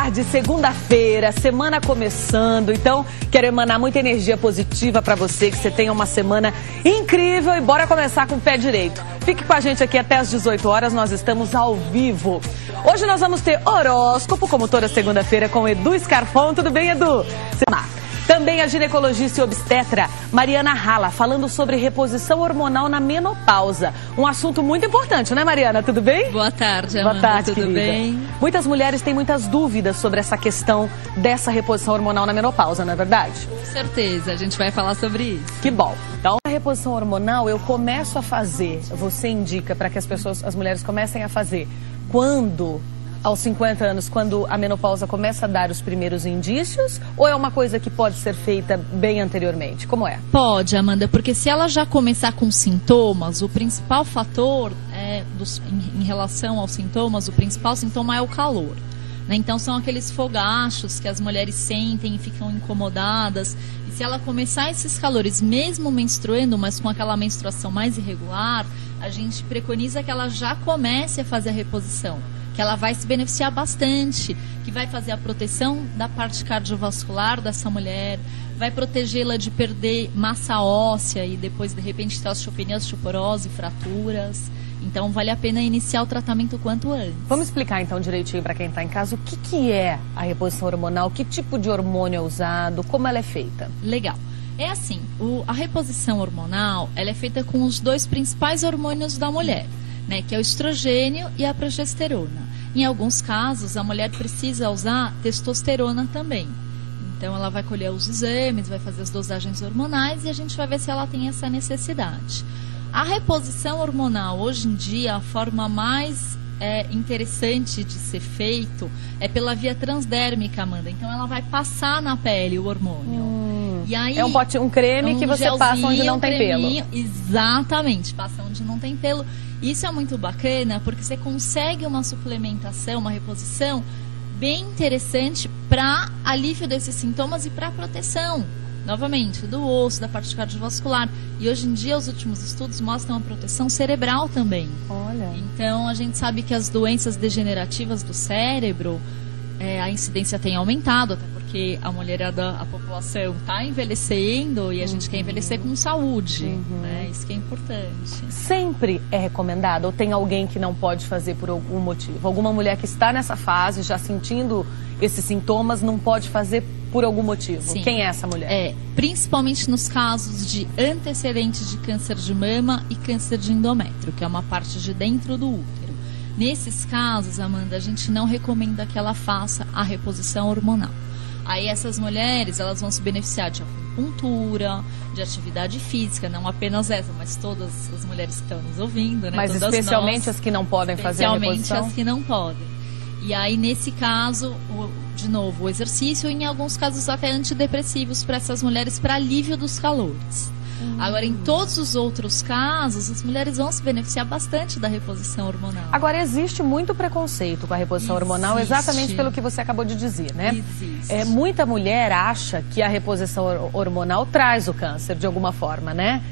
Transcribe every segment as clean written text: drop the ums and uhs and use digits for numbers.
tarde, segunda-feira, semana começando. Então, quero emanar muita energia positiva para você, que você tenha uma semana incrível e bora começar com o pé direito. Fique com a gente aqui até às 18 horas, nós estamos ao vivo. Hoje nós vamos ter horóscopo, como toda segunda-feira, com Edu Scarfon. Tudo bem, Edu? Também a ginecologista e obstetra Mariana Rala, falando sobre reposição hormonal na menopausa. Um assunto muito importante, né, Mariana? Tudo bem? Boa tarde, Amanda. Boa tarde, tudo querida. bem? Muitas mulheres têm muitas dúvidas sobre essa questão dessa reposição hormonal na menopausa, não é verdade? Com certeza, a gente vai falar sobre isso. Que bom. Então, a reposição hormonal eu começo a fazer, você indica para que as mulheres comecem a fazer quando... aos 50 anos, quando a menopausa começa a dar os primeiros indícios, ou é uma coisa que pode ser feita bem anteriormente? Como é? Pode, Amanda, porque se ela já começar com sintomas, o principal fator em relação aos sintomas, o principal sintoma é o calor. Né? Então são aqueles fogachos que as mulheres sentem e ficam incomodadas. E se ela começar esses calores, mesmo menstruando, mas com aquela menstruação mais irregular, a gente preconiza que ela já comece a fazer a reposição. Que ela vai se beneficiar bastante, que vai fazer a proteção da parte cardiovascular dessa mulher, vai protegê-la de perder massa óssea e depois, de repente, ter osteopenia, osteoporose, fraturas. Então, vale a pena iniciar o tratamento quanto antes. Vamos explicar, então, direitinho para quem está em casa o que é a reposição hormonal, que tipo de hormônio é usado, como ela é feita? Legal. É assim, a reposição hormonal, ela é feita com os dois principais hormônios da mulher, né, que é o estrogênio e a progesterona. Em alguns casos, a mulher precisa usar testosterona também. Então, ela vai colher os exames, vai fazer as dosagens hormonais e a gente vai ver se ela tem essa necessidade. A reposição hormonal, hoje em dia, a forma mais interessante de ser feito é pela via transdérmica, Amanda. Então, ela vai passar na pele o hormônio. E aí, é um creme que você passa onde não tem pelo. Exatamente, passa onde não tem pelo. Isso é muito bacana porque você consegue uma suplementação, uma reposição bem interessante para alívio desses sintomas e para proteção, novamente, do osso, da parte cardiovascular. E hoje em dia os últimos estudos mostram a proteção cerebral também. Olha. Então a gente sabe que as doenças degenerativas do cérebro, a incidência tem aumentado, até porque a mulherada, a população está envelhecendo e a gente quer envelhecer com saúde, né? Isso que é importante. Sempre é recomendado ou tem alguém que não pode fazer por algum motivo? Alguma mulher que está nessa fase, já sentindo esses sintomas, não pode fazer por algum motivo? Sim. Quem é essa mulher? Principalmente nos casos de antecedentes de câncer de mama e câncer de endométrio, que é uma parte de dentro do útero. Nesses casos, Amanda, a gente não recomenda que ela faça a reposição hormonal. Aí essas mulheres, elas vão se beneficiar de acupuntura, de atividade física, não apenas essa, mas todas as mulheres que estão nos ouvindo, né? Mas todas especialmente nós, as que não podem fazer a reposição? Especialmente as que não podem. E aí, nesse caso, de novo, o exercício e em alguns casos até antidepressivos para essas mulheres, para alívio dos calores. Agora, em todos os outros casos, as mulheres vão se beneficiar bastante da reposição hormonal. Agora, existe muito preconceito com a reposição hormonal, exatamente pelo que você acabou de dizer, né? Existe. Muita mulher acha que a reposição hormonal traz o câncer, de alguma forma, né?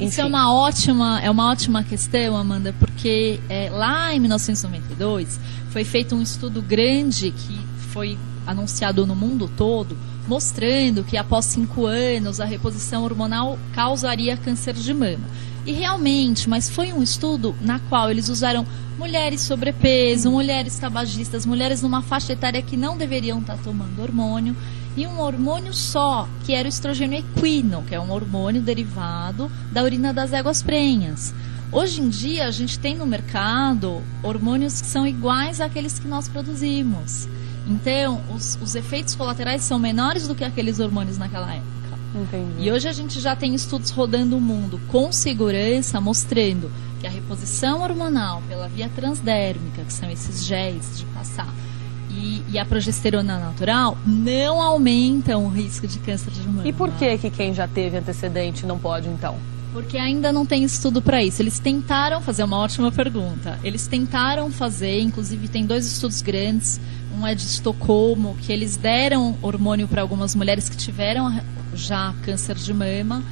Isso é uma ótima questão, Amanda, porque lá em 1992 foi feito um estudo grande que foi anunciado no mundo todo, mostrando que após 5 anos a reposição hormonal causaria câncer de mama. E realmente, mas foi um estudo na qual eles usaram mulheres sobrepeso, mulheres tabagistas, mulheres numa faixa etária que não deveriam estar tomando hormônio, e um hormônio só, que era o estrogênio equino, que é um hormônio derivado da urina das éguas prenhas. Hoje em dia, a gente tem no mercado hormônios que são iguais àqueles que nós produzimos. Então, os efeitos colaterais são menores do que aqueles hormônios naquela época. Entendi. E hoje a gente já tem estudos rodando o mundo com segurança, mostrando que a reposição hormonal pela via transdérmica, que são esses géis de passar, e a progesterona natural, não aumentam o risco de câncer de mama. E por que quem já teve antecedente não pode, então? Porque ainda não tem estudo para isso. Eles tentaram fazer, uma ótima pergunta. Eles tentaram fazer, inclusive tem 2 estudos grandes, um é de Estocolmo, que eles deram hormônio para algumas mulheres que tiveram já câncer de mama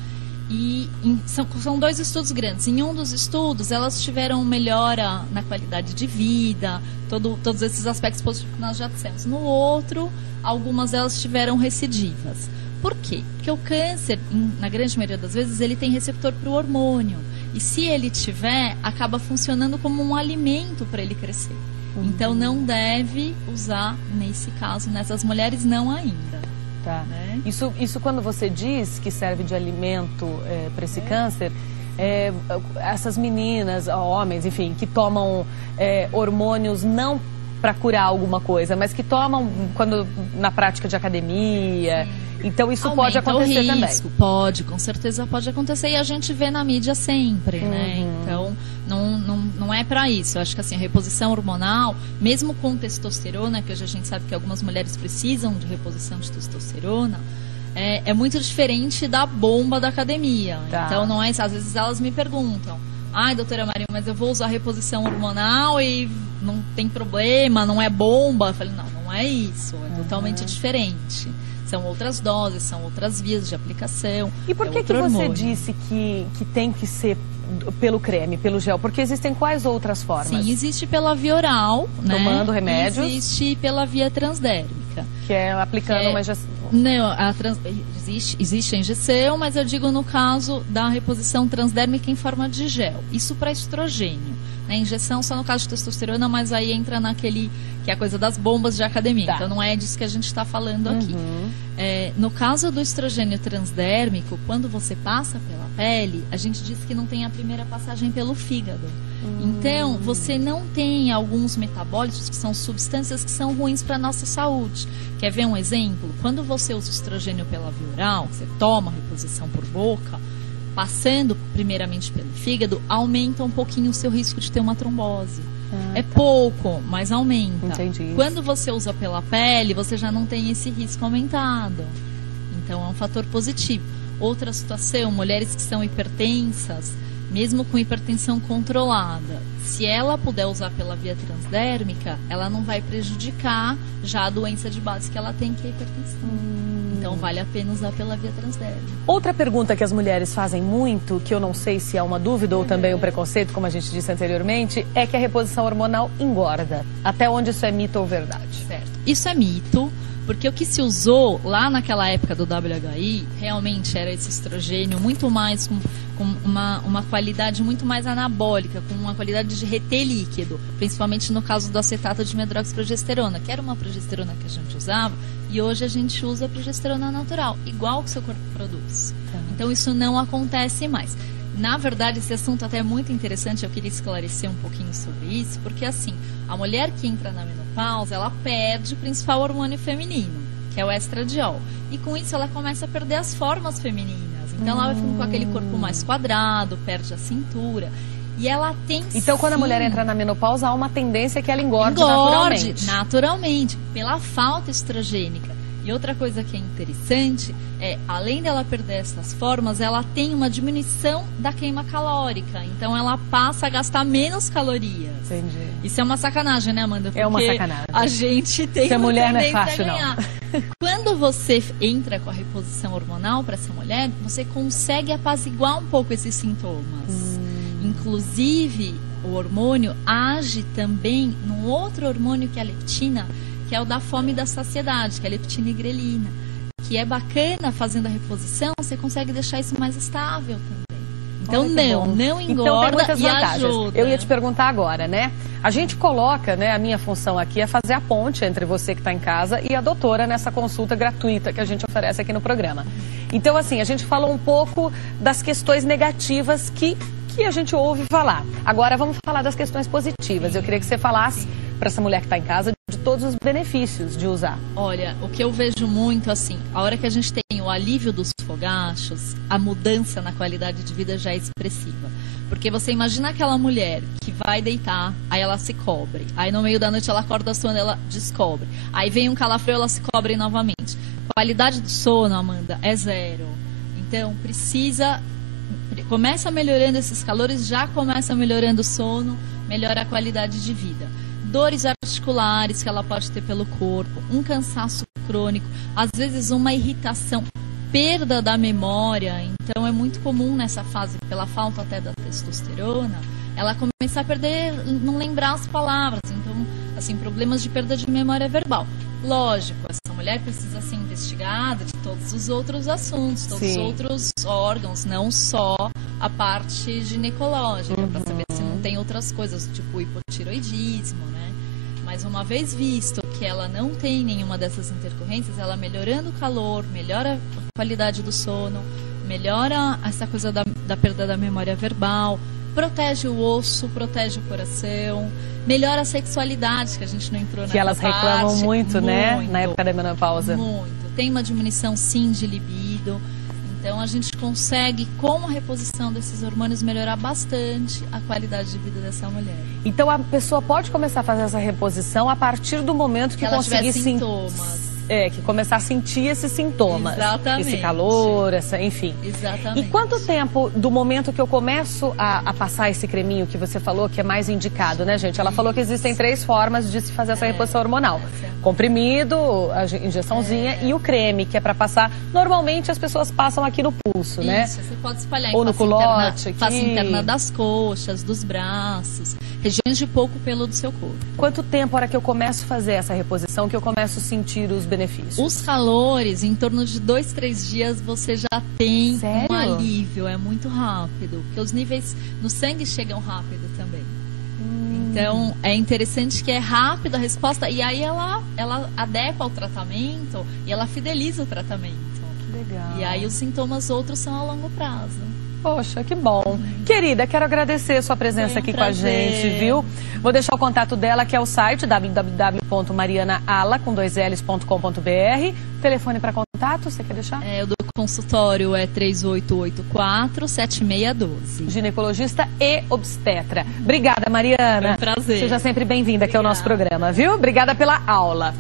São 2 estudos grandes. Em um dos estudos, elas tiveram melhora na qualidade de vida, todos esses aspectos positivos que nós já dissemos. No outro, algumas delas tiveram recidivas. Por quê? Porque o câncer, na grande maioria das vezes, ele tem receptor para o hormônio. E se ele tiver, acaba funcionando como um alimento para ele crescer. Então, não deve usar, nesse caso, nessas mulheres, não ainda. Tá. Né? Isso quando você diz que serve de alimento para esse câncer, essas meninas, homens, enfim, que tomam hormônios não para curar alguma coisa, mas que tomam quando na prática de academia. Sim. Então isso pode acontecer o risco, também. Pode, com certeza pode acontecer, e a gente vê na mídia sempre, né? Então não é para isso. Eu acho que assim, a reposição hormonal, mesmo com testosterona, que hoje a gente sabe que algumas mulheres precisam de reposição de testosterona, é muito diferente da bomba da academia. Tá. Então não é, às vezes elas me perguntam: ai, doutora Maria, mas eu vou usar reposição hormonal e não tem problema, não é bomba? Eu falei, não é isso, é totalmente diferente. São outras doses, são outras vias de aplicação. E por que você disse que tem que ser pelo creme, pelo gel? Porque existem quais outras formas? Sim, existe pela via oral, tomando remédios. Existe pela via transdérmica. Que é aplicando uma injeção. Não, existe a injeção, mas eu digo no caso da reposição transdérmica em forma de gel. Isso para estrogênio. A injeção só no caso de testosterona, mas aí entra naquele que é a coisa das bombas de academia. Tá. Então não é disso que a gente está falando aqui. No caso do estrogênio transdérmico, quando você passa pela pele, a gente diz que não tem a primeira passagem pelo fígado. Então você não tem alguns metabólitos que são substâncias que são ruins para a nossa saúde. Quer ver um exemplo? Quando você usa estrogênio pela via oral, você toma reposição por boca, passando primeiramente pelo fígado, aumenta um pouquinho o seu risco de ter uma trombose. Pouco, mas aumenta. Entendi. Quando você usa pela pele, você já não tem esse risco aumentado. Então é um fator positivo. Outra situação, mulheres que são hipertensas, mesmo com hipertensão controlada, se ela puder usar pela via transdérmica, ela não vai prejudicar já a doença de base que ela tem, que é a hipertensão. Então vale a pena usar pela via transdérmica. Outra pergunta que as mulheres fazem muito, que eu não sei se é uma dúvida ou também um preconceito, como a gente disse anteriormente, é que a reposição hormonal engorda. Até onde isso é mito ou verdade? Certo. Isso é mito, porque o que se usou lá naquela época do WHI, realmente era esse estrogênio muito mais com uma qualidade muito mais anabólica, com uma qualidade de reter líquido, principalmente no caso do acetato de medroxiprogesterona, que era uma progesterona que a gente usava, e hoje a gente usa a progesterona natural, igual que o seu corpo produz. Então isso não acontece mais. Na verdade, esse assunto até é muito interessante, eu queria esclarecer um pouquinho sobre isso, porque assim, a mulher que entra na menopausa, ela perde o principal hormônio feminino, que é o estradiol. E com isso ela começa a perder as formas femininas. Então ela vai ficando com aquele corpo mais quadrado, perde a cintura. E ela tem Então, quando a mulher entra na menopausa, há uma tendência que ela engorde naturalmente, pela falta estrogênica. E outra coisa que é interessante é, além dela perder essas formas, ela tem uma diminuição da queima calórica. Então ela passa a gastar menos calorias. Entendi. Isso é uma sacanagem, né, Amanda? Porque é uma sacanagem. A gente tem que mulher não é fácil, não. Quando você entra com a reposição hormonal para essa mulher, você consegue apaziguar um pouco esses sintomas. Inclusive, o hormônio age também num outro hormônio que é a leptina, que é o da fome e da saciedade, que é a leptina e grelina, que é bacana fazendo a reposição, você consegue deixar isso mais estável também. Então não engorda, então, tem muitas vantagens. Ajuda. Eu ia te perguntar agora, né? A gente coloca, né, a minha função aqui é fazer a ponte entre você que está em casa e a doutora nessa consulta gratuita que a gente oferece aqui no programa. Então, assim, a gente falou um pouco das questões negativas que a gente ouve falar. Agora vamos falar das questões positivas. Eu queria que você falasse para essa mulher que está em casa de todos os benefícios de usar. Olha, o que eu vejo muito, assim, a hora que a gente tem o alívio dos fogachos, a mudança na qualidade de vida já é expressiva. Porque você imagina aquela mulher que vai deitar, aí ela se cobre. Aí no meio da noite ela acorda sono, ela descobre. Aí vem um calafrio, ela se cobre novamente. Qualidade do sono, Amanda, é zero. Então, começa melhorando esses calores, já começa melhorando o sono, melhora a qualidade de vida. Dores articulares que ela pode ter pelo corpo, um cansaço crônico, às vezes uma irritação perda da memória. Então é muito comum nessa fase, pela falta até da testosterona, ela começar a perder, não lembrar as palavras. Então, assim, problemas de perda de memória verbal. Lógico, essa mulher precisa ser investigada de todos os outros assuntos, todos os outros órgãos, não só a parte ginecológica, para saber se não tem outras coisas, tipo hipotiroidismo, né? Mas uma vez visto que ela não tem nenhuma dessas intercorrências, ela melhorando o calor, melhora a qualidade do sono, melhora essa coisa da perda da memória verbal, protege o osso, protege o coração, melhora a sexualidade, que a gente não entrou nessa parte. Que elas reclamam muito, né? Na época da menopausa. Muito. Tem uma diminuição, sim, de libido. Então, a gente consegue, com a reposição desses hormônios, melhorar bastante a qualidade de vida dessa mulher. Então, a pessoa pode começar a fazer essa reposição a partir do momento que ela conseguir tiver sintomas. Que começar a sentir esses sintomas. Exatamente. Esse calor, enfim. Exatamente. E quanto tempo do momento que eu começo a passar esse creminho que você falou, que é mais indicado, né, gente? Ela falou que existem 3 formas de se fazer essa reposição hormonal. Comprimido, a injeçãozinha e o creme, que é para passar. Normalmente as pessoas passam aqui no pulso, né? Isso, você pode espalhar ou em no culote, face interna das coxas, dos braços, regiões de pouco pelo do seu corpo. Quanto tempo, a hora que eu começo a fazer essa reposição, que eu começo a sentir os benefícios? Os calores, em torno de 2, 3 dias, você já tem um alívio. É muito rápido, porque os níveis no sangue chegam rápido também. Então, é interessante que é rápido a resposta, e aí ela adequa ao tratamento e ela fideliza o tratamento. Que legal. E aí os sintomas outros são a longo prazo. Poxa, que bom. Querida, quero agradecer a sua presença aqui com a gente, viu? Vou deixar o contato dela, que é o site www.marianaala.com.br. Telefone para contato, você quer deixar? O do consultório é 3884-7612. Ginecologista e obstetra. Obrigada, Mariana. É um prazer. Seja sempre bem-vinda aqui ao nosso programa, viu? Obrigada pela aula.